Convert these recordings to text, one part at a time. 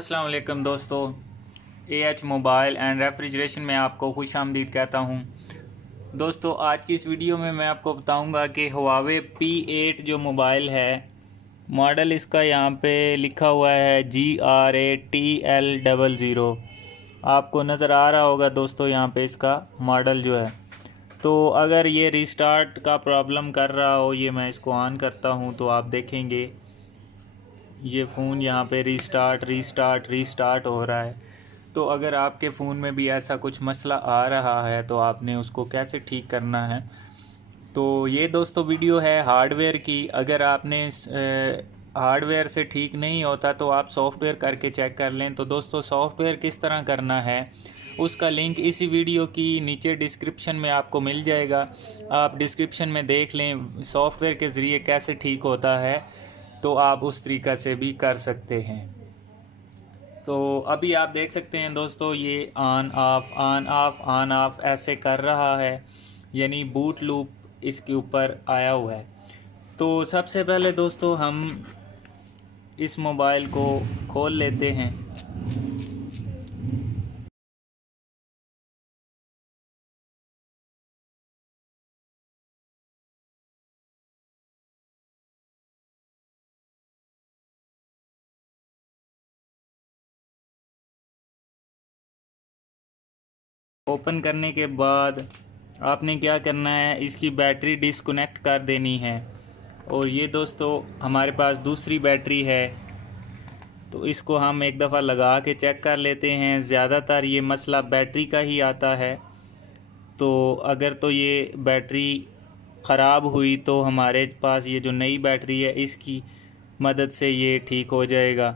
अस्सलाम वालेकुम दोस्तों, AH मोबाइल एंड रेफ्रिजरेशन में आपको खुश आमदीद कहता हूँ। दोस्तों, आज की इस वीडियो में मैं आपको बताऊँगा कि हुआवे P8 जो मोबाइल है, मॉडल इसका यहाँ पे लिखा हुआ है GRATL00। आपको नज़र आ रहा होगा दोस्तों यहाँ पे इसका मॉडल जो है। तो अगर ये रीस्टार्ट का प्रॉब्लम कर रहा हो, ये मैं इसको ऑन करता हूँ तो आप देखेंगे ये फ़ोन यहाँ पे रीस्टार्ट हो रहा है। तो अगर आपके फ़ोन में भी ऐसा कुछ मसला आ रहा है तो आपने उसको कैसे ठीक करना है। तो ये दोस्तों वीडियो है हार्डवेयर की। अगर आपने हार्डवेयर से ठीक नहीं होता तो आप सॉफ्टवेयर करके चेक कर लें। तो दोस्तों, सॉफ्टवेयर किस तरह करना है उसका लिंक इसी वीडियो की नीचे डिस्क्रिप्शन में आपको मिल जाएगा। आप डिस्क्रिप्शन में देख लें सॉफ्टवेयर के ज़रिए कैसे ठीक होता है, तो आप उस तरीक़ा से भी कर सकते हैं। तो अभी आप देख सकते हैं दोस्तों, ये ऑन ऑफ ऐसे कर रहा है, यानी बूट लूप इसके ऊपर आया हुआ है। तो सबसे पहले दोस्तों हम इस मोबाइल को खोल लेते हैं। ओपन करने के बाद आपने क्या करना है, इसकी बैटरी डिस्कनेक्ट कर देनी है। और ये दोस्तों हमारे पास दूसरी बैटरी है, तो इसको हम एक दफ़ा लगा के चेक कर लेते हैं। ज़्यादातर ये मसला बैटरी का ही आता है। तो अगर तो ये बैटरी ख़राब हुई तो हमारे पास ये जो नई बैटरी है इसकी मदद से ये ठीक हो जाएगा,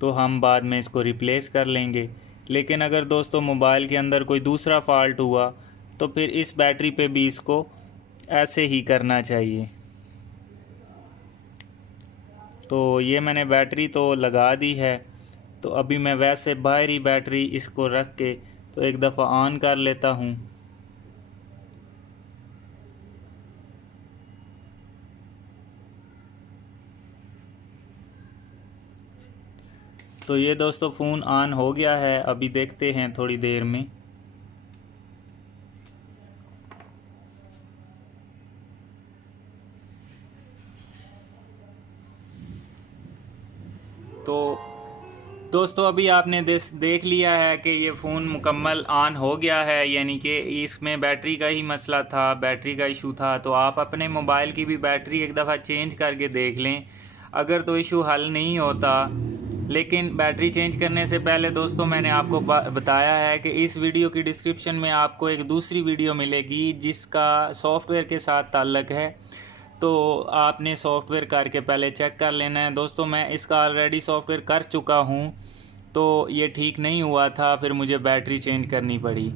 तो हम बाद में इसको रिप्लेस कर लेंगे। लेकिन अगर दोस्तों मोबाइल के अंदर कोई दूसरा फ़ाल्ट हुआ तो फिर इस बैटरी पे भी इसको ऐसे ही करना चाहिए। तो ये मैंने बैटरी तो लगा दी है, तो अभी मैं वैसे बाहरी बैटरी इसको रख के तो एक दफ़ा ऑन कर लेता हूँ। तो ये दोस्तों फ़ोन ऑन हो गया है, अभी देखते हैं थोड़ी देर में। तो दोस्तों अभी आपने देख लिया है कि ये फ़ोन मुकम्मल ऑन हो गया है, यानी कि इसमें बैटरी का ही मसला था, बैटरी का इशू था। तो आप अपने मोबाइल की भी बैटरी एक दफ़ा चेंज करके देख लें, अगर तो इशू हल नहीं होता। लेकिन बैटरी चेंज करने से पहले दोस्तों मैंने आपको बताया है कि इस वीडियो की डिस्क्रिप्शन में आपको एक दूसरी वीडियो मिलेगी जिसका सॉफ्टवेयर के साथ ताल्लुक़ है। तो आपने सॉफ्टवेयर करके पहले चेक कर लेना है। दोस्तों मैं इसका ऑलरेडी सॉफ्टवेयर कर चुका हूँ, तो ये ठीक नहीं हुआ था, फिर मुझे बैटरी चेंज करनी पड़ी।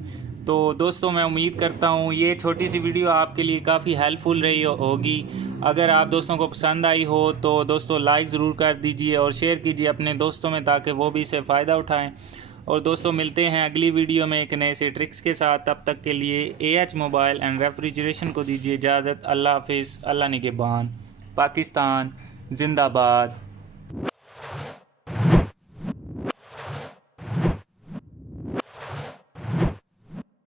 तो दोस्तों मैं उम्मीद करता हूँ ये छोटी सी वीडियो आपके लिए काफ़ी हेल्पफुल रही होगी। अगर आप दोस्तों को पसंद आई हो तो दोस्तों लाइक ज़रूर कर दीजिए और शेयर कीजिए अपने दोस्तों में, ताकि वो भी इससे फ़ायदा उठाएं। और दोस्तों मिलते हैं अगली वीडियो में एक नए से ट्रिक्स के साथ। तब तक के लिए AH मोबाइल एंड रेफ्रिजरेशन को दीजिए इजाज़त। अल्लाह हाफिज़। अल्लाह निगहबान। पाकिस्तान जिंदाबाद।